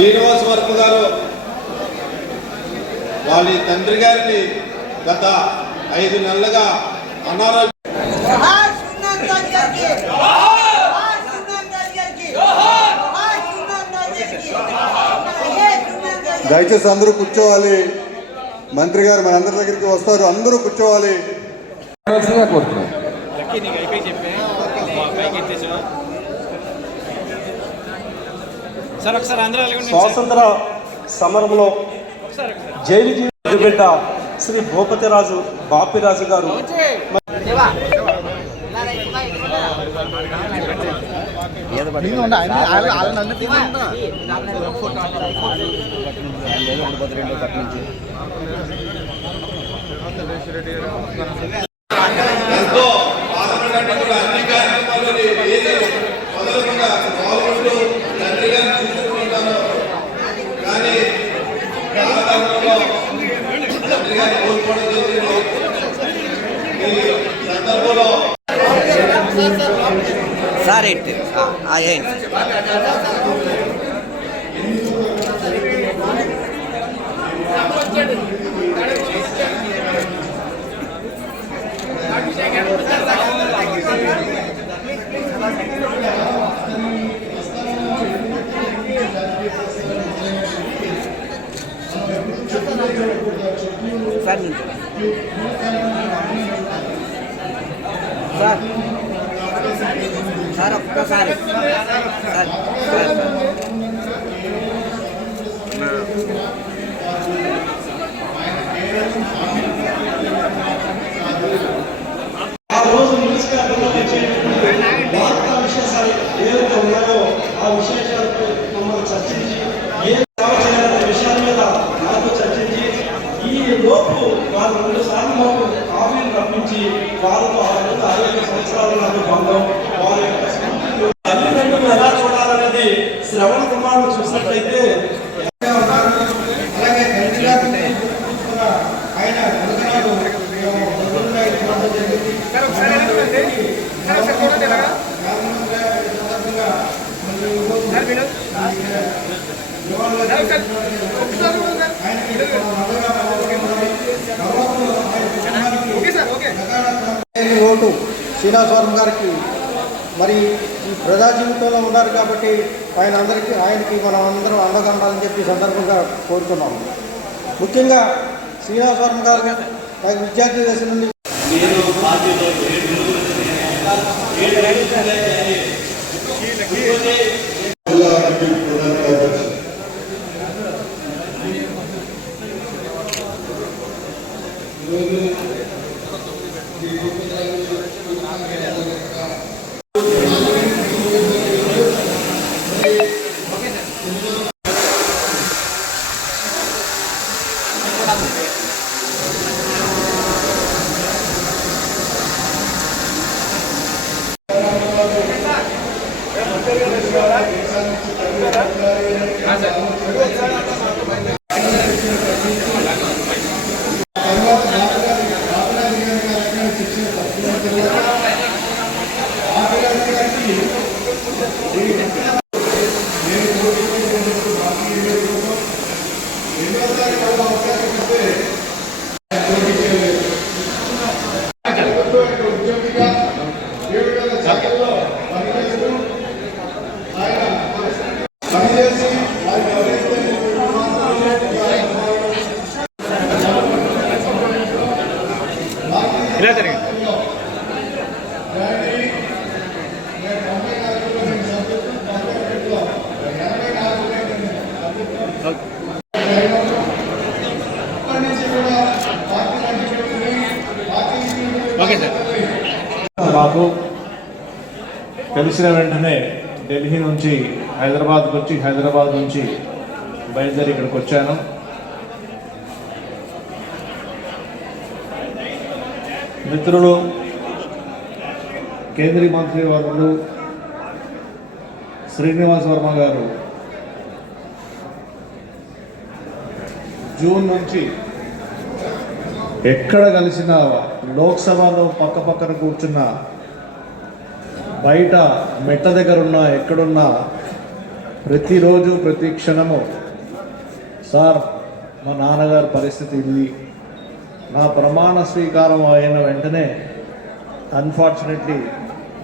శ్రీనివాస్ వర్మ గారు వాళ్ళ తండ్రి గారిని గత ఐదు నెలలుగా అనారోగ్య దయచేసి అందరూ కూర్చోవాలి. మంత్రి గారు మనందరి దగ్గరికి వస్తారు. అందరూ కూర్చోవాలి కావాల్సిందిగా కోరుతున్నాను సార్ ఒకసారి అందరూ వెళ్ళండి స్వాతంత్ర సమరంలో జైలు జీవిత బిడ్డ శ్రీ భూపతిరాజు బాపిరాజు గారు ఎంతో బాధపడినటువంటి అన్ని కార్యక్రమాలని ఏది మొదలకుండా పాల్గొంటూ తండ్రి గారిని చూసుకుంటాను కానీ కాలగమనంలో తండ్రి గారిని కోల్పోవడం జరిగింది ఈ సందర్భంలో సార్ ఏంటి ఏంటి సార్ నించో. సార్ సార్ ఒక్కసారి. సార్ సార్ సార్ ఆ రోజు న్యూస్ పేపర్లో వచ్చేటువంటి వార్తా విశేషాలు ఏవైతే ఉన్నాయో ఆ విశేషాలపై మమ్మల్ని చర్చించి ఏం సేవ చేయాలనే విషయాల మీద నాతో చర్చించి ఈ లోపు వారు రెండు సార్లు మాకు కాఫీలు రప్పించి వారితో ఆ రెండు అరవై సంవత్సరాలు నాకు బంధం వారి యొక్క స్ఫూర్తిని తల్లిదండ్రులు ఎలా చూడాలనేది శ్రవణ కుమారుడు చూసినట్లయితే అలాగే తండ్రి గారు చూసుకున్న ఆయన గురుగారు మేము గురువులుగా ఇవ్వడం జరిగింది. రామమందిర సందర్భంగా మళ్ళీ ఈరోజు నివాళులు అర్పించినటువంటి ఆయనకి మన అందరిగా పదవులు భగవంతుడు ఆయన కుటుంబానికి లేని ఓటు శ్రీనివాసవరం గారికి. మరి ఈ ప్రజా జీవితంలో ఉన్నారు కాబట్టి ఆయన అందరికీ ఆయనకి మనం అందరం అండగా ఉండాలని చెప్పి సందర్భంగా కోరుతున్నాం ముఖ్యంగా శ్రీనివాసవరం గారు నాకు విద్యార్థి దశ నుండి వచ్చిన వెంటనే ఢిల్లీ నుంచి హైదరాబాద్కి వచ్చి హైదరాబాద్ నుంచి బయలుదేరి ఇక్కడికి వచ్చాను. మిత్రులు కేంద్రీయ మంత్రి వర్గులు శ్రీనివాస్ వర్మ గారు జూన్ నుంచి ఎక్కడ కలిసిన లోక్సభలో పక్క పక్కన కూర్చున్న బయట మెట్ట దగ్గర ఉన్న ఎక్కడున్నా ప్రతిరోజు ప్రతి క్షణము సార్ మా నాన్నగారి పరిస్థితి ఇది. నా ప్రమాణ స్వీకారం అయిన వెంటనే అన్ఫార్చునేట్లీ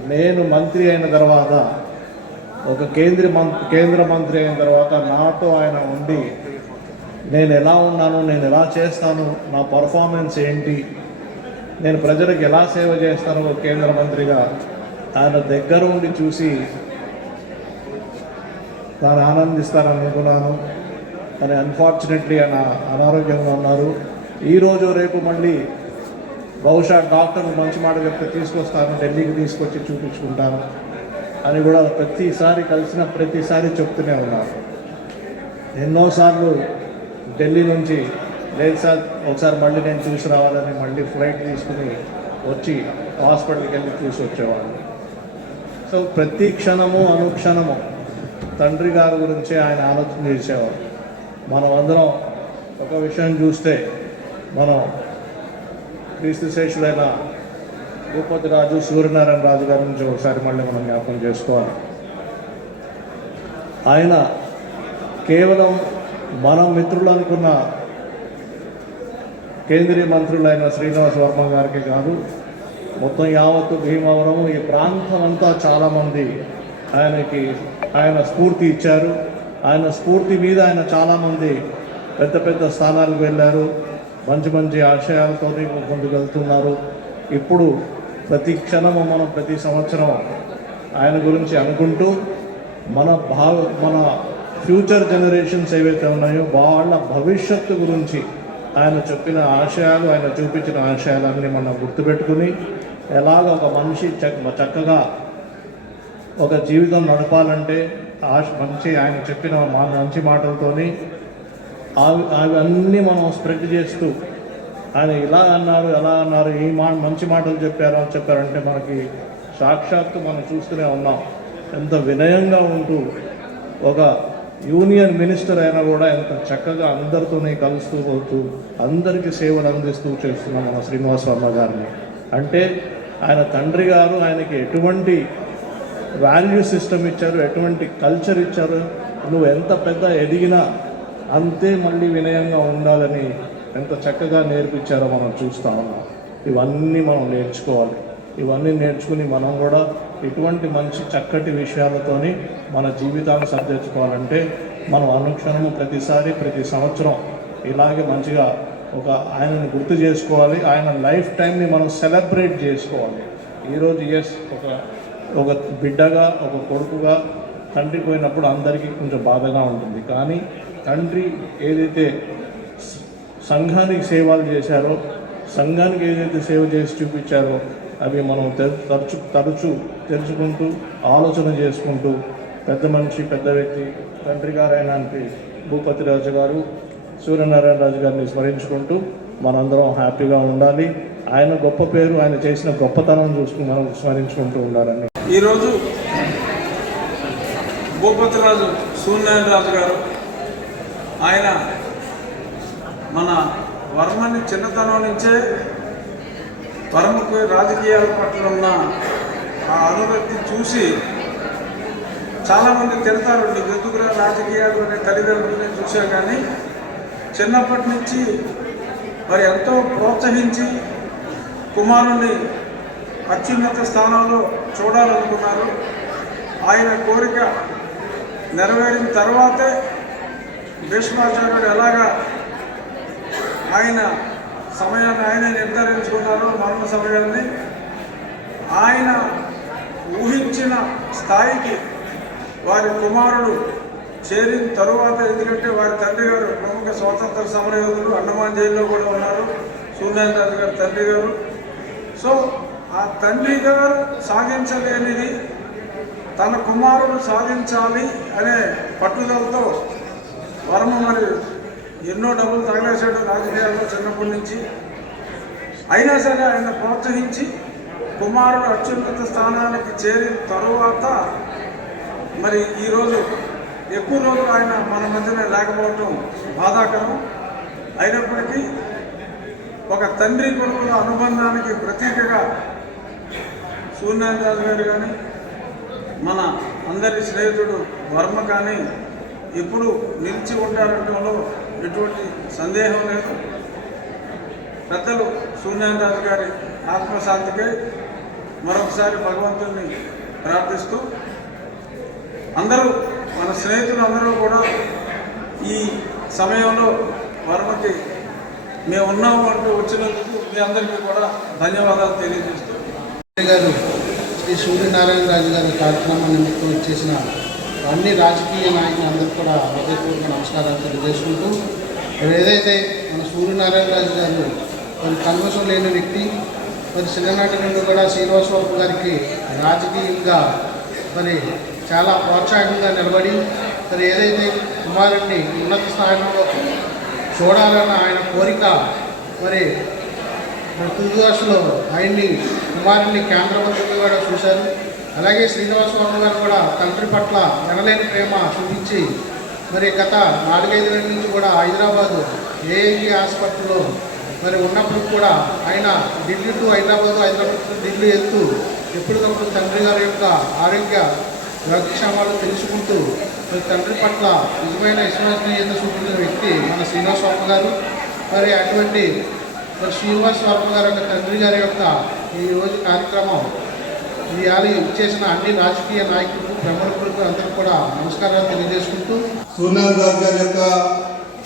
నేను మంత్రి అయిన తర్వాత ఒక కేంద్ర మంత్రి కేంద్ర మంత్రి అయిన తర్వాత నాతో ఆయన ఉండి నేను ఎలా ఉన్నాను నేను ఎలా చేస్తాను నా పర్ఫార్మెన్స్ ఏంటి నేను ప్రజలకు ఎలా సేవ చేస్తాను ఒక కేంద్ర మంత్రిగా ఆయన దగ్గర ఉండి చూసి తాను ఆనందిస్తారని అనుకున్నాను. కానీ అన్ఫార్చునేట్లీ ఆయన అనారోగ్యంగా ఉన్నారు. ఈరోజు రేపు మళ్ళీ బహుశా డాక్టర్ మంచి మాట చెప్తే తీసుకొస్తాను ఢిల్లీకి తీసుకొచ్చి చూపించుకుంటాను అని కూడా ప్రతిసారి కలిసిన ప్రతిసారి చెప్తూనే ఉన్నారు. ఎన్నోసార్లు ఢిల్లీ నుంచి లేదు సార్ ఒకసారి మళ్ళీ నేను చూసి రావాలని మళ్ళీ ఫ్లైట్ తీసుకుని వచ్చి హాస్పిటల్కి వెళ్ళి చూసి వచ్చేవాళ్ళు సో ప్రతి క్షణము అనుక్షణము తండ్రి గారి గురించి ఆయన ఆలోచన చేసేవారు. మనం అందరం ఒక విషయం చూస్తే మనం క్రీస్తు శేషుడైన భూపతి రాజు సూర్యనారాయణ రాజు గారి నుంచి ఒకసారి మళ్ళీ మనం జ్ఞాపకం చేసుకోవాలి. ఆయన కేవలం మన మిత్రులు అనుకున్న కేంద్రీయ మంత్రులైన శ్రీనివాస వర్మ గారికి కాదు మొత్తం యావత్తు భీమవరం ఈ ప్రాంతం అంతా చాలామంది ఆయనకి ఆయన స్ఫూర్తి ఇచ్చారు. ఆయన స్ఫూర్తి మీద ఆయన చాలామంది పెద్ద పెద్ద స్థానాలకు వెళ్ళారు. మంచి మంచి ఆశయాలతో ముందుకెళ్తున్నారు. ఇప్పుడు ప్రతి క్షణము మనం ప్రతి సంవత్సరం ఆయన గురించి అనుకుంటూ మన భావ మన ఫ్యూచర్ జనరేషన్స్ ఏవైతే ఉన్నాయో వాళ్ళ భవిష్యత్తు గురించి ఆయన చెప్పిన ఆశయాలు ఆయన చూపించిన ఆశయాలన్నీ మనం గుర్తుపెట్టుకుని ఎలాగ ఒక మనిషి చక్కగా ఒక జీవితం నడపాలంటే ఆశ మంచి ఆయన చెప్పిన మా మంచి మాటలతోని అవి అవన్నీ మనం స్ప్రెడ్ చేస్తూ ఆయన ఇలా అన్నారు ఎలా అన్నారు ఈ మా మంచి మాటలు చెప్పారు అని చెప్పారంటే మనకి సాక్షాత్తు మనం చూస్తూనే ఉన్నాం. ఎంత వినయంగా ఉంటూ ఒక యూనియన్ మినిస్టర్ అయినా కూడా ఎంత చక్కగా అందరితోనే కలుస్తూ పోతూ అందరికీ సేవలు అందిస్తూ చేస్తున్నాం మన శ్రీనివాసరామ గారిని. అంటే ఆయన తండ్రి గారు ఆయనకి ఎటువంటి వాల్యూ సిస్టమ్ ఇచ్చారు ఎటువంటి కల్చర్ ఇచ్చారు నువ్వు ఎంత పెద్ద ఎదిగినా అంతే మళ్ళీ వినయంగా ఉండాలని ఎంత చక్కగా నేర్పించారో మనం చూస్తాము ఉన్నాం. ఇవన్నీ మనం నేర్చుకోవాలి. ఇవన్నీ నేర్చుకుని మనం కూడా ఇటువంటి మంచి చక్కటి విషయాలతోని మన జీవితాన్ని సర్దించుకోవాలంటే మనం అనుక్షణము ప్రతిసారి ప్రతి సంవత్సరం ఇలాగే మంచిగా ఒక ఆయనను గుర్తు చేసుకోవాలి. ఆయన లైఫ్ టైంని మనం సెలబ్రేట్ చేసుకోవాలి. ఈరోజు ఎస్ ఒక ఒక బిడ్డగా ఒక కొడుకుగా తండ్రి పోయినప్పుడు అందరికీ కొంచెం బాధగా ఉంటుంది. కానీ తండ్రి ఏదైతే సంఘానికి సేవలు చేశారో సంఘానికి ఏదైతే సేవ చేసి చూపించారో అవి మనం తరచు తరచు తెలుసుకుంటూ ఆలోచన చేసుకుంటూ పెద్ద మనిషి పెద్ద వ్యక్తి తండ్రి గారైన భూపతి రాజు గారు సూర్యనారాయణ రాజు గారిని స్మరించుకుంటూ మనందరం హ్యాపీగా ఉండాలి. ఆయన గొప్ప పేరు ఆయన చేసిన గొప్పతనం చూసుకుని మనం స్మరించుకుంటూ ఉండాలని ఈరోజు భూపతిరాజు సూర్యనారాయణ రాజు గారు ఆయన మన వర్మని చిన్నతనం నుంచే వర్మకు రాజకీయాల పట్ల ఉన్న ఆ అనుభక్తి చూసి చాలామంది తిడతారు నీకు ఎందుకురా రాజకీయాలు అనే తల్లిదండ్రులని చూసా కానీ చిన్నప్పటి నుంచి మరి ఎంతో ప్రోత్సహించి కుమారుణ్ణి అత్యున్నత స్థానంలో చూడాలనుకున్నారు. ఆయన కోరిక నెరవేరిన తర్వాతే భీష్మాచార్యుడు ఎలాగా ఆయన సమయాన్ని ఆయనే నిర్ధారించుకున్నారు మరణ సమయాన్ని ఆయన ఊహించిన స్థాయికి వారి కుమారుడు చేరిన తరువాత ఎందుకంటే వారి తండ్రి గారు ప్రముఖ స్వాతంత్ర సమరయోధులు అండమాన్ జైల్లో కూడా ఉన్నారు. సూర్యనారాయణ రాజు గారి తండ్రి గారు. సో ఆ తండ్రి గారు సాధించలేనిది తన కుమారుడు సాధించాలి అనే పట్టుదలతో వర్మ మరి ఎన్నో డబ్బులు తగలేశాడు రాజకీయాల్లో చిన్నప్పటి నుంచి. అయినా సరే ఆయన ప్రోత్సహించి కుమారుడు అత్యున్నత స్థానానికి చేరిన తరువాత మరి ఈరోజు ఎక్కువ రోజులు ఆయన మన మధ్యన లేకపోవటం బాధాకరం. అయినప్పటికీ ఒక తండ్రి కొడుకుల అనుబంధానికి ప్రతీకగా సూర్యనారాయణ రాజు గారు కానీ మన అందరి స్నేహితుడు వర్మ కానీ ఎప్పుడు నిలిచి ఉంటారనడంలో ఎటువంటి సందేహం లేదు. పెద్దలు సూర్యనారాయణ గారి ఆత్మశాంతికై మరొకసారి భగవంతుని ప్రార్థిస్తూ అందరూ మన స్నేహితులు అందరూ కూడా ఈ సమయంలో వర్మకి మేము ఉన్నాము అంటూ వచ్చినందుకు మీ అందరికీ కూడా ధన్యవాదాలు తెలియజేస్తూ గారు శ్రీ సూర్యనారాయణ రాజు గారి కార్యక్రమం నిమిత్తం ఇచ్చేసిన అన్ని రాజకీయ నాయకులందరూ కూడా హృదయపూర్వక నమస్కారాలు తెలియజేసుకుంటూ ఏదైతే మన సూర్యనారాయణ రాజు గారు మరి కన్వసం లేని వ్యక్తి మరి చిన్ననాటి నుండి కూడా శ్రీనివాసరావు గారికి రాజకీయంగా మరి చాలా ప్రోత్సాహంగా నిలబడి మరి ఏదైతే కుమారుడిని ఉన్నత స్థానంలో చూడాలన్న ఆయన కోరిక మరి మన ఆయన్ని కుమారుడిని కేంద్ర మంత్రిగా కూడా చూశారు. అలాగే శ్రీనివాస వర్మ గారు కూడా తండ్రి పట్ల ఎనలేని ప్రేమ చూపించి మరి గత నాలుగైదు నెలల నుంచి కూడా హైదరాబాదు ఏఐజీ హాస్పిటల్లో మరి ఉన్నప్పుడు కూడా ఆయన ఢిల్లీ టు హైదరాబాద్ హైదరాబాద్ ఢిల్లీ వెళ్తూ ఎప్పటికప్పుడు తండ్రి గారి యొక్క ఆరోగ్య యోగక్షేమాలు తెలుసుకుంటూ మరి తండ్రి పట్ల నిజమైన విశ్వసనీయత చూపించిన వ్యక్తి మన శ్రీనివాస వర్మ గారు. మరి అటువంటి మరి శ్రీనివాస్ వర్మ గారి యొక్క తండ్రి గారి యొక్క ఈ రోజు కార్యక్రమం ఈ చేసిన అన్ని రాజకీయ నాయకులకు ప్రముఖులకు అందరూ కూడా నమస్కారాలు తెలియజేసుకుంటూ. సూర్యనారాయణ రాజు గారి యొక్క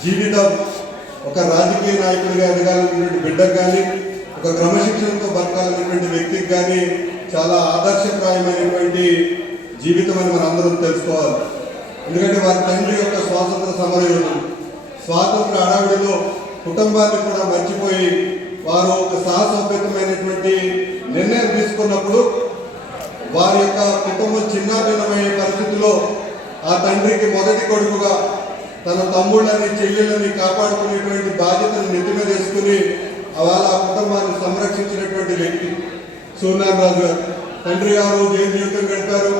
జీవితం ఒక రాజకీయ నాయకుడిగా ఎదగాలనేటువంటి బిడ్డకు కానీ ఒక క్రమశిక్షణతో బతకాలనేటువంటి వ్యక్తికి కానీ చాలా ఆదర్శప్రాయమైనటువంటి జీవితం అని మనం అందరం తెలుసుకోవాలి. ఎందుకంటే వారి తండ్రి యొక్క స్వాతంత్ర సమరయోధులు స్వాతంత్ర హడావిడిలో కుటుంబాన్ని కూడా మర్చిపోయి వారు ఒక సాహసోపేతమైనటువంటి నిర్ణయం తీసుకున్నప్పుడు వారి యొక్క కుటుంబం చిన్నాభిన్నమయ్యే పరిస్థితిలో ఆ తండ్రికి మొదటి కొడుకుగా తన తమ్ముళ్ళని చెల్లెళ్ళని కాపాడుకునేటువంటి బాధ్యతను నెత్తి మీద వేసుకుని వాళ్ళ ఆ కుటుంబాన్ని సంరక్షించినటువంటి వ్యక్తి. సూర్యనారాయణ రాజు గారు. తండ్రి గారు జైలు జీవితం గడిపారు.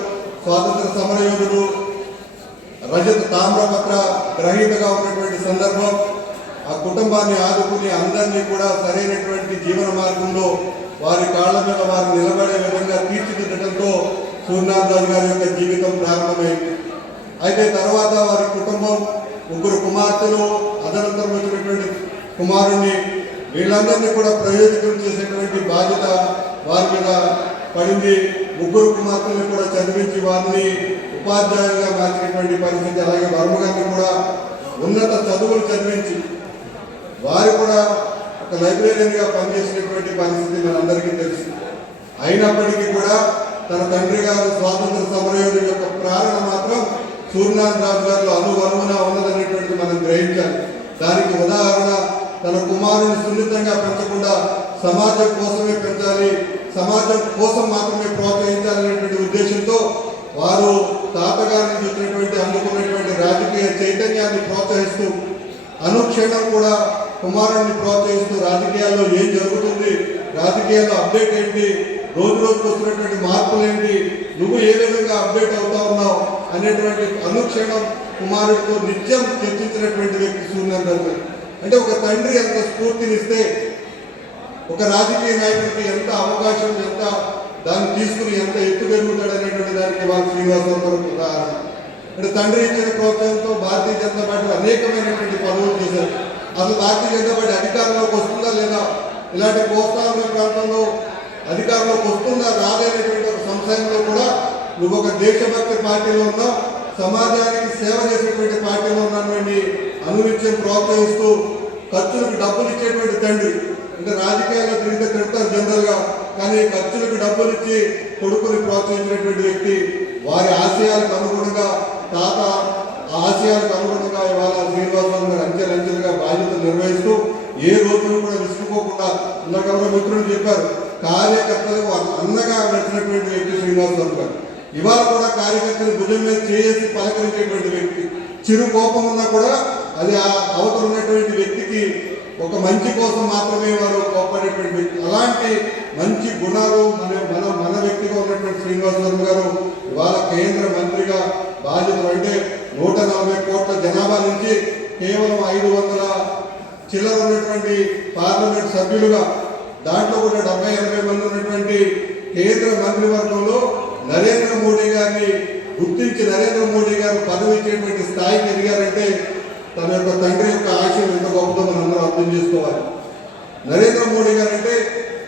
స్వాతంత్ర సమరయోధుడు రజత తామ్రపత్ర గ్రహీతగా ఉన్నటువంటి సందర్భం ఆ కుటుంబాన్ని ఆదుకుని అందరినీ కూడా సరైనటువంటి జీవన మార్గంలో వారి కాళ్ళ మీద వారు నిలబడే విధంగా తీర్చిదిద్దడంతో సూర్యనాథ్ రాజు గారి యొక్క జీవితం ప్రారంభమైంది. అయితే తర్వాత వారి కుటుంబం ముగ్గురు కుమార్తెలు అదనంతరం వచ్చినటువంటి కుమారుణ్ణి వీళ్ళందరినీ కూడా ప్రయోజకం చేసేటువంటి బాధ్యత వారి మీద పడింది. ముగ్గురు కుమార్తెలను కూడా చదివించి వారిని ఉపాధ్యాయులుగా మార్చినటువంటి పరిస్థితి అలాగే వర్మ గారిని కూడా ఉన్నత చదువులు చదివించి వారు కూడా ఒక లైబ్రేరియన్గా పనిచేసినటువంటి పరిస్థితి మనందరికీ తెలుసు. అయినప్పటికీ కూడా తన తండ్రి గారు స్వాతంత్ర సమరయోధుల యొక్క ప్రేరణ మాత్రం సూర్యనాథ్ రాజు గారిలో అనువనువున ఉన్నదనేటువంటిది మనం గ్రహించాలి. దానికి ఉదాహరణ తన కుమారుని సున్నితంగా పెంచకుండా సమాజం కోసమే పెంచాలి. సమాజం కోసం మాత్రమే ప్రోత్సహించాలనేటువంటి ఉద్దేశంతో వారు తాతగారి నుంచి వచ్చినటువంటి అందుకున్నటువంటి రాజకీయ చైతన్యాన్ని ప్రోత్సహిస్తూ అనుక్షణం కూడా కుమారుడిని ప్రోత్సహిస్తూ రాజకీయాల్లో ఏం జరుగుతుంది రాజకీయాల్లో అప్డేట్ ఏంటి రోజు రోజుకు వస్తున్నటువంటి మార్పులు ఏంటి నువ్వు ఏ విధంగా అప్డేట్ అవుతా ఉన్నావు అనేటువంటి అనుక్షణం కుమారుడితో నిత్యం చర్చించినటువంటి వ్యక్తి సూర్యనారాయణ అంటే ఒక తండ్రి ఎంత స్ఫూర్తినిస్తే ఒక రాజకీయ నాయకుడికి ఎంత అవకాశం ఎంత దాన్ని తీసుకుని ఎంత ఎత్తు పెరుగుతాడు అనేటువంటి దానికి వాళ్ళ శ్రీనివాసరావు గారు ఉదాహరణ. అంటే తండ్రి ఇచ్చిన ప్రోత్సాహంతో భారతీయ జనతా పార్టీ అనేకమైనటువంటి పనులు చేశారు. అసలు భారతీయ జనతా పార్టీ అధికారంలోకి వస్తుందా లేదా? ఇలాంటి ప్రోత్సాహం ప్రాంతంలో అధికారంలోకి వస్తుందా రాదనేటువంటి ఒక సంశయంలో కూడా నువ్వు ఒక దేశభక్తి పార్టీలో ఉన్నావు సమాజానికి సేవ చేసేటువంటి పార్టీలో ఉన్నటువంటి అనునిత్యం ప్రోత్సహిస్తూ ఖర్చులకు డబ్బులు ఇచ్చేటువంటి తండ్రి ఇంకా రాజకీయాల్లో తిరిగితే తిడతారు జనరల్గా. కానీ ఖర్చులకు డబ్బులు ఇచ్చి కొడుకుని ప్రోత్సహించినటువంటి వ్యక్తి వారి ఆశయాలకు అనుగుణంగా తాత ఆశయాలకు అనుగుణంగా ఇవాళ శ్రీనివాసరావు గారు అంచెలంచెలుగా బాధ్యతలు నిర్వహిస్తూ ఏ రోజును కూడా విసుకుపోకుండా ఇందాక మిత్రులు చెప్పారు. కార్యకర్తలకు అన్నగా నచ్చినటువంటి వ్యక్తి శ్రీనివాసరావు గారు. ఇవాళ కూడా కార్యకర్తలు భుజం మీద చేసి పలకరించేటువంటి వ్యక్తి. చిరు కోపం ఉన్నా కూడా అది ఆ అవతల ఉన్నటువంటి వ్యక్తికి ఒక మంచి కోసం మాత్రమే వారు కోపడేటువంటి వ్యక్తి. అలాంటి మంచి గుణాలు మన మన మన వ్యక్తిగా ఉన్నటువంటి శ్రీనివాస్ గారు ఇవాళ కేంద్ర మంత్రిగా బాధ్యతలు అంటే నూట నలభై కోట్ల జనాభా నుంచి కేవలం ఐదు వందల చిల్లర ఉన్నటువంటి పార్లమెంట్ సభ్యులుగా దాంట్లో కూడా డెబ్బై ఎనభై మంది ఉన్నటువంటి కేంద్ర మంత్రివర్గంలో నరేంద్ర మోడీ గారిని గుర్తించి నరేంద్ర మోడీ గారు పదవి ఇచ్చేటువంటి స్థాయికి ఎదిగారంటే తన యొక్క తండ్రి అర్థం చేసుకోవాలి. నరేంద్ర మోడీ గారు అంటే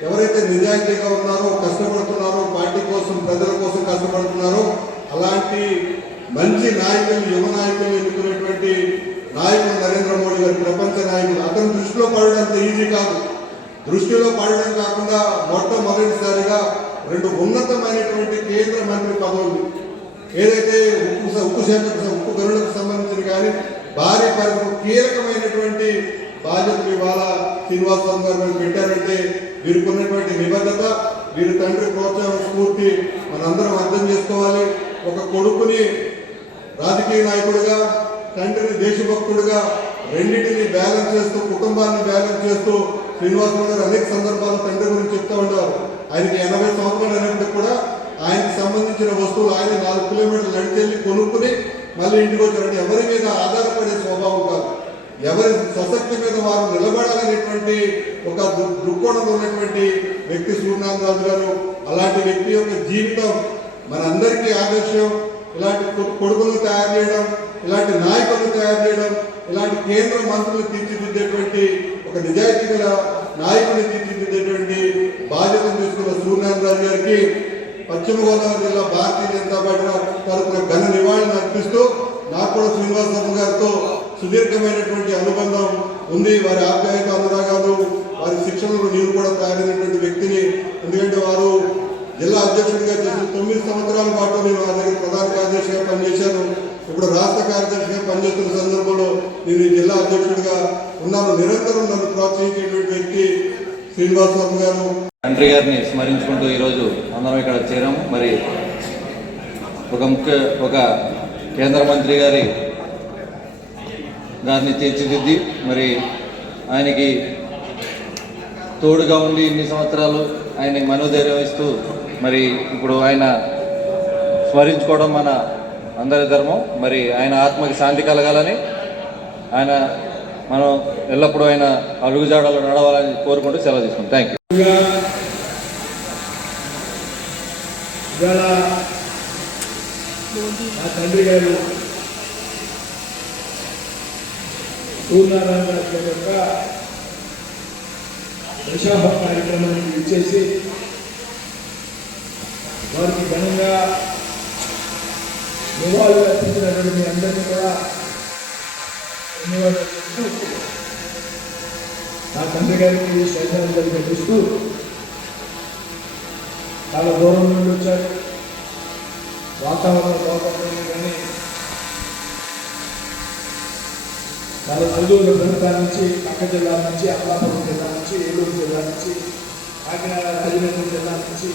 ఎవరైతే నిజాయితీగా ఉన్నారో కష్టపడుతున్నారో పార్టీ కోసం ప్రజల కోసం కష్టపడుతున్నారో అలాంటి మంచి నాయకులు యువ నాయకులు ఎన్నుకున్నటువంటి నాయకులు నరేంద్ర మోడీ గారు ప్రపంచ నాయకులు అతని దృష్టిలో పడడం ఈజీ కాదు. దృష్టిలో పడడం కాకుండా మొట్టమొదటిసారిగా రెండు ఉన్నతమైనటువంటి కేంద్ర మంత్రి పదవులు ఏదైతే ఉక్కు స- ఉక్కు శాఖ ఉక్కు గనులకు సంబంధించిన కానీ భారీ పరిమితి కీలకమైనటువంటి బాధ్యతలు ఇవాళ శ్రీనివాసరావు గారు మేము పెట్టారంటే వీరికి ఉన్నటువంటి నిబద్ధత వీరి తండ్రి ప్రోత్సాహం స్ఫూర్తి మనందరం అర్థం చేసుకోవాలి. ఒక కొడుకుని రాజకీయ నాయకుడిగా తండ్రిని దేశభక్తుడిగా రెండింటిని బ్యాలెన్స్ చేస్తూ కుటుంబాన్ని బ్యాలెన్స్ చేస్తూ శ్రీనివాసరావు గారు అనేక సందర్భాలు తండ్రి గురించి చెప్తూ ఉండేవారు. ఆయనకి ఎనభై సంవత్సరాలు అయినప్పటికీ కూడా ఆయనకి సంబంధించిన వస్తువులు ఆయన నాలుగు కిలోమీటర్లు నడిచెళ్ళి కొనుక్కుని మళ్ళీ ఇంటికి వచ్చారంటే ఎవరి మీద ఆధారపడే స్వభావం కాదు. ఎవరి సశక్తి మీద వారు నిలబడాలనేటువంటి ఒక దృక్కోణంలో దృక్కోణం ఉన్నటువంటి వ్యక్తి సూర్యనాథ్ రాజు గారు అలాంటి వ్యక్తి యొక్క జీవితం మనందరికీ ఆదర్శం. ఇలాంటి కొ- కొడుకులను తయారు చేయడం ఇలాంటి నాయకులను తయారు చేయడం ఇలాంటి కేంద్ర మంత్రులు తీర్చిదిద్దేటువంటి ఒక నిజాయితీ గల నాయకుని తీర్చిదిద్దేటువంటి బాధ్యతను తీసుకున్న సూర్యనారాయణ రాజు గారికి పశ్చిమ గోదావరి జిల్లా భారతీయ జనతా పార్టీ తరఫున ఘన నివాళులు అర్పిస్తూ నాకు కూడా శ్రీనివాసరావు గారితో సుదీర్ఘమైనటువంటి అనుబంధం ఉంది. వారి ఆప్యాయత అనురాగాలు వారి శిక్షణలో నేను కూడా తయారైనటువంటి వ్యక్తిని. ఎందుకంటే వారు జిల్లా అధ్యక్షుడిగా చేసిన తొమ్మిది సంవత్సరాల పాటు నేను వారి దగ్గర ప్రధాన కార్యదర్శిగా పనిచేశాను. ఇప్పుడు రాష్ట్ర కార్యదర్శిగా పనిచేస్తున్న సందర్భంలో నేను జిల్లా అధ్యక్షుడిగా ఉన్నాను. నిరంతరం నన్ను ప్రోత్సహించేటువంటి వ్యక్తి శ్రీనివాసరావు గారు. తండ్రి గారిని స్మరించుకుంటూ ఈరోజు అందరం ఇక్కడ చేరాము. మరి ఒక ముఖ్య ఒక కేంద్ర మంత్రి గారి దాన్ని తీర్చిదిద్ది మరి ఆయనకి తోడుగా ఉండి ఇన్ని సంవత్సరాలు ఆయనకి మనోధైర్యం ఇస్తూ మరి ఇప్పుడు ఆయన స్మరించుకోవడం మన అందరి ధర్మం. మరి ఆయన ఆత్మకి శాంతి కలగాలని ఆయన మనం ఎల్లప్పుడూ ఆయన అడుగుజాడలు నడవాలని కోరుకుంటూ సెలవు తీసుకుంటాం. థ్యాంక్ యూ తండ్రి గారు పూర్ణారాయణ గారి యొక్క దశాభ కార్యక్రమానికి ఇచ్చేసి వారికి ఘనంగా నివాళులు అర్పించినటువంటి మీ అందరినీ కూడా ధన్యవాదాలు చెప్తూ నా తండ్రి గారికి శ్రద్ధాంజలి ఘటిస్తూ చాలా దూరం నుండి వచ్చారు. వాతావరణ లోపల కానీ చాలా నలుగురు ప్రాంతాల నుంచి పక్క జిల్లా నుంచి అమలాపురం జిల్లా నుంచి ఏలూరు జిల్లా నుంచి కాకినాడ రాజమండ్రి జిల్లా నుంచి.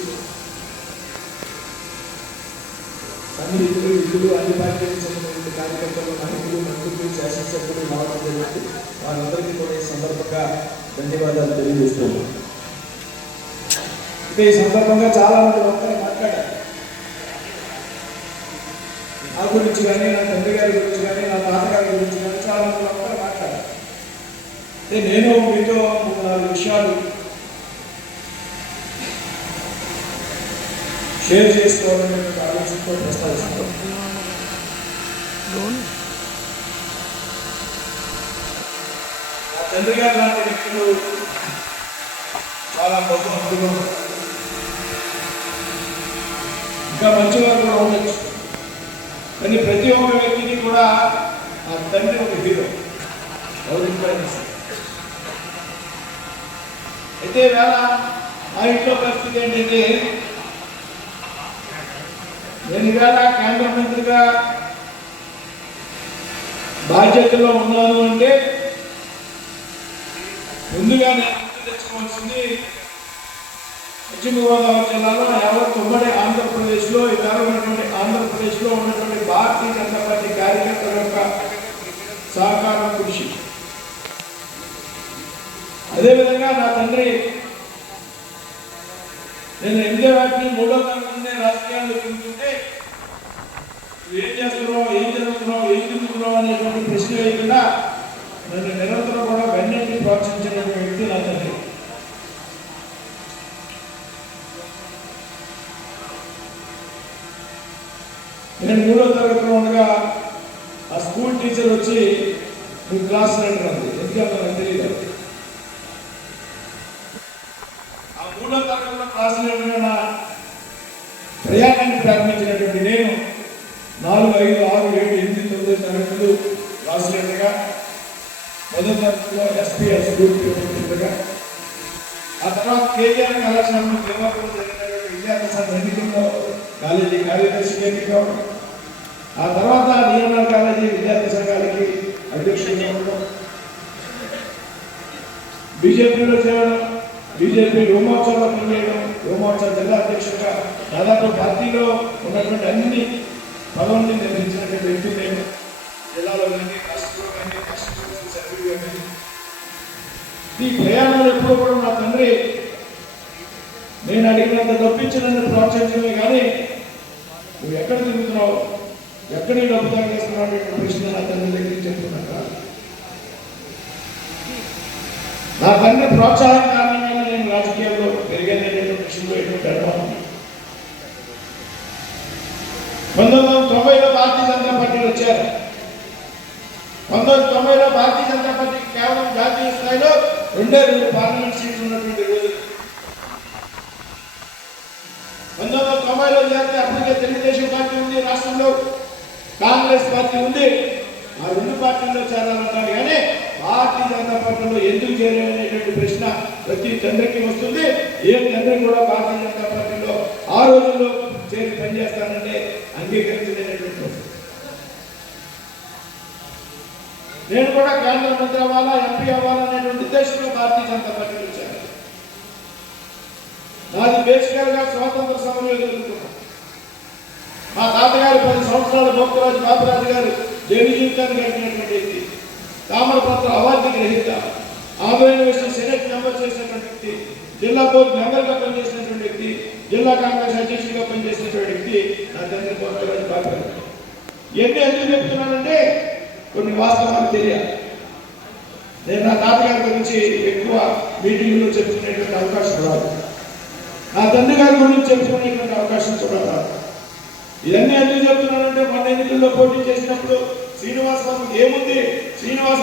సన్నిహితులు ఇల్లు అన్ని పార్టీలకు చెందినటువంటి కార్యకర్తలు నాయకులు మంత్రులు శాసనసభ్యులు రావడం జరిగింది వారందరికీ కూడా ఈ సందర్భంగా ధన్యవాదాలు తెలియజేస్తున్నాను ఇక ఈ సందర్భంగా చాలా మంది ఒక్కరే మాట్లాడారు. నా గురించి కానీ నా తండ్రి గారి గురించి కానీ నా తాతగారి గురించి కానీ చాలా మంది ఒక్కరే మాట్లాడారు అంటే నేను మీతో నాలుగు విషయాలు షేర్ చేసుకోవాలని ఒక ఆలోచనతో ప్రస్తావిస్తున్నాను. నా తండ్రి గారు లాంటి వ్యక్తులు చాలా గొప్ప అందులో ఇంకా మంచివారు కూడా ఉండొచ్చు. కానీ ప్రతి ఒక్క వ్యక్తికి కూడా మా తండ్రి ఒక హీరో. గౌరవించాలి అయితే వేళ మా ఇంట్లో పరిస్థితి ఏంటంటే నేను ఈవేళ కేంద్ర మంత్రిగా బాధ్యతలో ఉన్నాను అంటే ముందుగా నేను గుర్తు తెచ్చుకోవాల్సింది పశ్చిమ గోదావరి జిల్లాలో ఎవరు ఉమ్మడి ఆంధ్రప్రదేశ్లో ఇవాళ ఉన్నటువంటి ఆంధ్రప్రదేశ్లో ఉన్నటువంటి భారతీయ జనతా పార్టీ కార్యకర్తల యొక్క సహకారం కృషి అదేవిధంగా నా తండ్రి నేను ఎంజే వాటిని మూడో తరగతి రాజకీయాల్లో తిరుగుతుంటే ఏం చేస్తున్నావు ఏం జరుగుతున్నావు ఏం తిరుగుతున్నావు అనేటువంటి ప్రశ్న వేయకుండా నన్ను నిరంతరం కూడా వెన్నెట్టి ప్రోత్సహించినటువంటి వ్యక్తి నా తండ్రి. నేను మూడో తరగతిలో ఉండగా ఆ స్కూల్ టీచర్ వచ్చి మీ క్లాస్ లీడర్ ఎందుకంటే నాకు తెలియదు ఆ మూడో తరగతిలో నా ప్రయాణాన్ని ప్రారంభించినటువంటి నేను నాలుగు ఐదు ఆరు ఏడు ఎనిమిది తొమ్మిది తరగతులు రాసినట్టుగా మొదటి తరగతిలో ఎస్పీఎస్ గ్రూప్ లీడర్గా ఆ తర్వాత కేజీఆర్ కళాశాలలో దేవాపురం జరిగినటువంటి విద్యార్థి సంఘ ఎన్నికల్లో కాలేజీ కార్యదర్శి ఎన్నికవడం ఆ తర్వాత నియమాల కాలేజీ విద్యార్థి సంఘాలకి అధ్యక్షుడు బీజేపీలో చేరడం బీజేపీ యువమోర్చాలో పనిచేయడం యువమోర్చా జిల్లా అధ్యక్షుడిగా దాదాపు పార్టీలో ఉన్నటువంటి అన్ని పదవుల్ని నిర్మించినటువంటి వ్యక్తి నేను జిల్లాలో కానీ రాష్ట్రంలో కానీ రాష్ట్రంలో సభ్యుడిగా కానీ. ఈ ప్రయాణాలు ఎప్పుడూ కూడా నా తండ్రి నేను అడిగినంత డబ్బిచ్చి ప్రోత్సహించడమే కానీ నువ్వు ఎక్కడ తిరుగుతున్నావు ఎక్కడ ఈ డబ్బు తగ్గిస్తున్నావు అనేటువంటి ప్రశ్న నా తండ్రి దగ్గర చెప్తున్నాక నా తండ్రి ప్రోత్సాహం కానీ నేను రాజకీయాల్లో పెరిగాననేటువంటి విషయంలో ఎటువంటి అనుమానం లేదు. పంతొమ్మిది వందల తొంభైలో భారతీయ జనతా పార్టీ వచ్చారు. పంతొమ్మిది వందల తొంభైలో భారతీయ జనతా పార్టీ కేవలం జాతీయ స్థాయిలో రెండే రెండు పార్లమెంట్ సీట్లు ఉన్నటువంటి రోజు పంతొమ్మిది వందల తొంభైలో చేస్తే అప్పటికే తెలుగుదేశం పార్టీ ఉంది రాష్ట్రంలో కాంగ్రెస్ పార్టీ ఉంది. ఆ రెండు పార్టీల్లో చేరాలన్నాడు కానీ భారతీయ జనతా పార్టీలో ఎందుకు చేరాలనేటువంటి ప్రశ్న ప్రతి తండ్రికి వస్తుంది. ఏ తండ్రి కూడా భారతీయ జనతా పార్టీలో ఆ రోజుల్లో చేరి పనిచేస్తానంటే అంగీకరించలేనటువంటి నేను కూడా కేంద్ర మంత్రి అవ్వాలా ఎంపీ అవ్వాలనేటువంటి ఉద్దేశంలో భారతీయ జనతా పార్టీ వచ్చాను. నాది బేసికల్గా స్వాతంత్ర సమరం ఎదుర్కొన్నాను మా తాతగారు పది సంవత్సరాలు భక్తరాజు బాబురాజు గారు జైలు జీవితాన్ని గడిపినటువంటి వ్యక్తి తామరపత్ర అవార్డు గ్రహీత ఆంధ్ర యూనివర్సిటీ సెనెట్ మెంబర్ చేసినటువంటి వ్యక్తి జిల్లా బోర్డు మెంబర్గా పనిచేసినటువంటి వ్యక్తి జిల్లా కాంగ్రెస్ అధ్యక్షుడిగా పనిచేసినటువంటి వ్యక్తి నా తండ్రి భక్తరాజు బాబురాజు ఎన్ని ఎందుకు చెప్తున్నానంటే కొన్ని వాస్తవాలు తెలియాలి. నేను నా తాతగారి గురించి ఎక్కువ మీటింగ్లో చెప్పుకునేటువంటి అవకాశం రాదు. నా తండ్రి గారి గురించి చెప్పుకునేటువంటి అవకాశం కూడా రాదు. ఇవన్నీ ఎందుకు చెప్తున్నానంటే మొన్న ఎన్నికల్లో పోటీ చేసినప్పుడు శ్రీనివాసరావు ఏముంది? శ్రీనివాస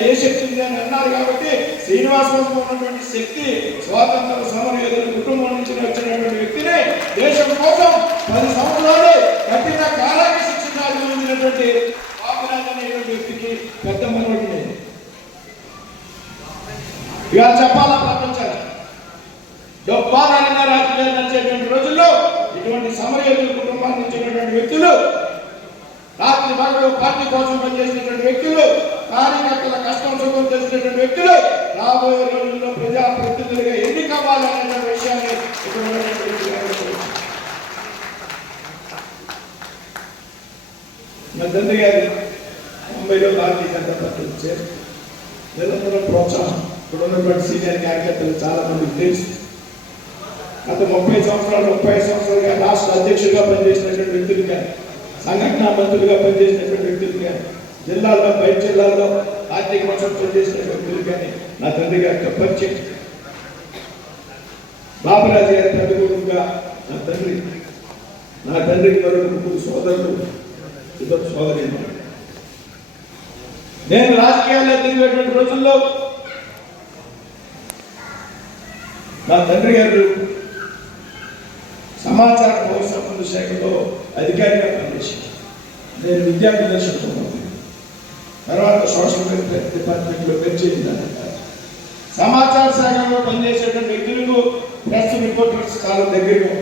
ఏ శక్తి ఉంది అని అన్నారు కాబట్టి శ్రీనివాసరావు ఉన్నటువంటి శక్తి స్వాతంత్ర సమర యోధుల కుటుంబం నుంచి వచ్చినటువంటి వ్యక్తిని దేశం కోసం పది సంవత్సరాలు కఠిన కాలానికి శిక్షించాల్సి ఉండినటువంటి బాబురాజు అనేటువంటి వ్యక్తికి పెద్ద మనవడి ఇక ఇవాళ చెప్పాలా ప్రపంచానికి? డొప్పాలన్న రాజకీయాలు నడిచేటువంటి రోజుల్లో ఇటువంటి సమరయోధుల కుటుంబానికి చెందినటువంటి వ్యక్తులు రాత్రి మగడు పార్టీ కోసం పనిచేసినటువంటి వ్యక్తులు కార్యకర్తల కష్టం సుఖం తెలిసినటువంటి వ్యక్తులు రాబోయే రోజుల్లో ప్రజాప్రతినిధులుగా ఎన్నిక అవ్వాలనే విషయాన్ని నా తండ్రి గారు ముంబైలో భారతీయ జనతా పార్టీ వచ్చారు నిరంతరం ప్రోత్సాహం. ఇక్కడ ఉన్నటువంటి సీనియర్ కార్యకర్తలు చాలా మందికి తెలుసు. గత ముప్పై సంవత్సరాలు ముప్పై సంవత్సరాలుగా రాష్ట్ర అధ్యక్షుడిగా పనిచేసినటువంటి వ్యక్తులుగా సంఘటనా మంత్రులుగా పనిచేసినటువంటి వ్యక్తులుగా జిల్లాల్లో బయట జిల్లాల్లో ఆర్థిక పక్షం చేసిన వ్యక్తులు కానీ నా తండ్రి గారితో పరిచయం బాబరాజు గారి తండ్రి కొడుకుగా నా తండ్రి నా తండ్రికి మరొక ముగ్గురు సోదరులు ఇద్దరు సోదరి నేను రాజకీయాల్లో తిరిగేటువంటి రోజుల్లో నా తండ్రి గారు సమాచార పౌర సంబంధ శాఖలో అధికారిగా పనిచేశాను నేను విద్యార్థి దర్శకుడు తర్వాత సోషల్ వెల్ఫేర్ డిపార్ట్మెంట్లో పెంచింది సమాచార శాఖలో పనిచేసేటువంటి వ్యక్తులకు ప్రెస్ రిపోర్టర్స్ చాలా దగ్గరగా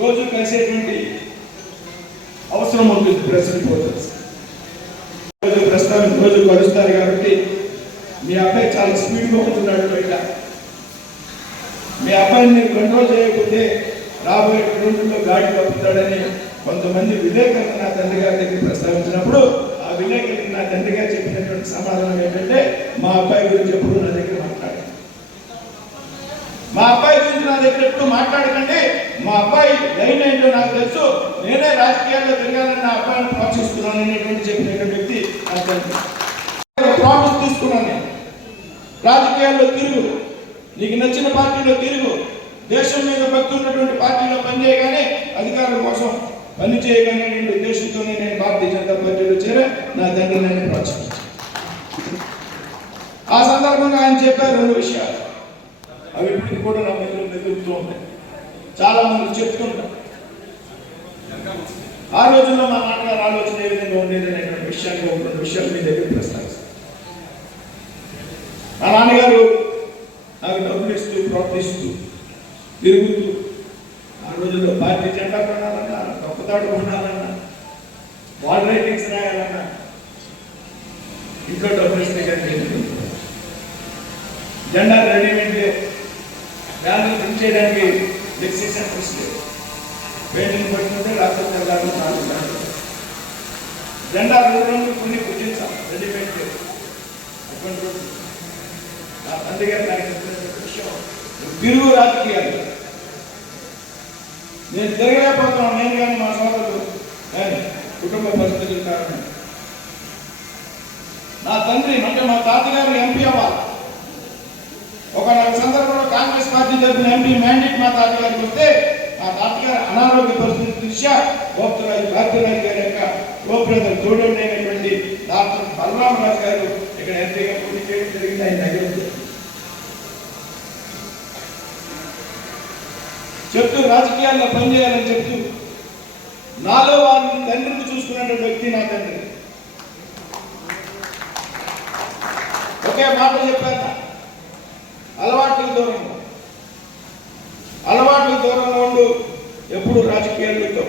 రోజు కలిసేటువంటి అవసరం ఉంటుంది ప్రెస్ రిపోర్టర్స్. రోజు ప్రస్తావన రోజు కలుస్తారు కాబట్టి మీ అబ్బాయి చాలా స్పీడ్గా ఉంటున్నాడు బయట. మీ అబ్బాయిని మీరు కంట్రోల్ చేయకపోతే రాబోయే రోజుల్లో గాడి తప్పుతాడని కొంతమంది విలేకరులు నా తండ్రి గారి దగ్గర ప్రస్తావించినప్పుడు ఆ నా తండ్రి గారు చెప్పినటువంటి సమాధానం ఏంటంటే మా అబ్బాయి గురించి ఎప్పుడు నా దగ్గర మాట్లాడు మా అబ్బాయి గురించి నా దగ్గర ఎప్పుడు మాట్లాడకండి. మా అబ్బాయి లైన్ ఏంటో నాకు తెలుసు నేనే రాజకీయాల్లో తిరగాలని నా అబ్బాయిని ప్రోత్సహిస్తున్నాను అనేటువంటి చెప్పినటువంటి వ్యక్తి నా తండ్రి. ప్రామిస్ తీసుకున్నాను నేను. రాజకీయాల్లో తిరుగు. నీకు నచ్చిన పార్టీలో తిరుగు. దేశం మీద భక్తి ఉన్నటువంటి పార్టీలో పనిచేయగానే అధికారం కోసం పని చేయగానే నేను ఉద్దేశంతోనే నేను భారతీయ జనతా పార్టీలో చేరా నా తండ్రి నన్ను ప్రోత్సహించాను ఆ సందర్భంగా ఆయన చెప్పారు రెండు విషయాలు. అవి ఇప్పటికి కూడా నా మెదడు మెదులుతూ ఉంటాయి చాలా మంది చెప్తుంటారు. ఆ రోజుల్లో మా నాన్నగారు ఆలోచన ఏ విధంగా ఉండేది అనేటువంటి విషయాన్ని ఒక రెండు విషయాలు మీ దగ్గర ప్రస్తావిస్తాను. మా నాన్నగారు నాకు డబ్బులు ఇస్తూ ప్రోత్సహిస్తూ తిరుగుతూ ఆ రోజుల్లో పార్టీ జెండా కొనాలన్నా కొనాలన్నా వాల్ రైటింగ్స్ రాయాలన్నా ఇంట్లో డబ్బులు ఇస్తే కానీ జెండా రెడీమేడ్ లేవు బ్యానర్ ప్రింట్ చేయడానికి ఫ్లెక్సీ సెంటర్స్ లేవు పెయింటింగ్ పట్టుకుంటే రాత్రి తెల్లారు నాలుగు గంటలు జెండా రెండు కొన్ని కుట్టించాం రెడీమేడ్ లేవు అటువంటి రోజులు. నాకు విషయం తిరుగు రాజకీయాలు. నేను తిరగలేకపోతున్నాను. నేను కానీ మా సోదరుడు కానీ కుటుంబ పరిస్థితులు కారణం. నా తండ్రి అంటే మా తాతగారు ఎంపీ అవ్వాలి. ఒక సందర్భంలో కాంగ్రెస్ పార్టీ తరఫున ఎంపీ మ్యాండేట్ మా తాతగారికి వస్తే మా తాతగారు అనారోగ్య పరిస్థితి దృష్ట్యా గోప్తరాజు భారతీరాజు గారి యొక్క గోప్రదర్ చూడండి అయినటువంటి డాక్టర్ బలరామరాజు గారు ఇక్కడ ఎంపీగా పోటీ చేయడం జరిగింది. ఆయన దగ్గర చెప్తూ రాజకీయాల్లో పనిచేయాలని చెప్తూ నాలో వారిని తండ్రిని చూసుకునే వ్యక్తి నా తండ్రి. ఒకే మాట చెప్పాను అలవాట్లకు దూరంగా అలవాట్లకు దూరంగా ఉండు ఎప్పుడు రాజకీయాలతో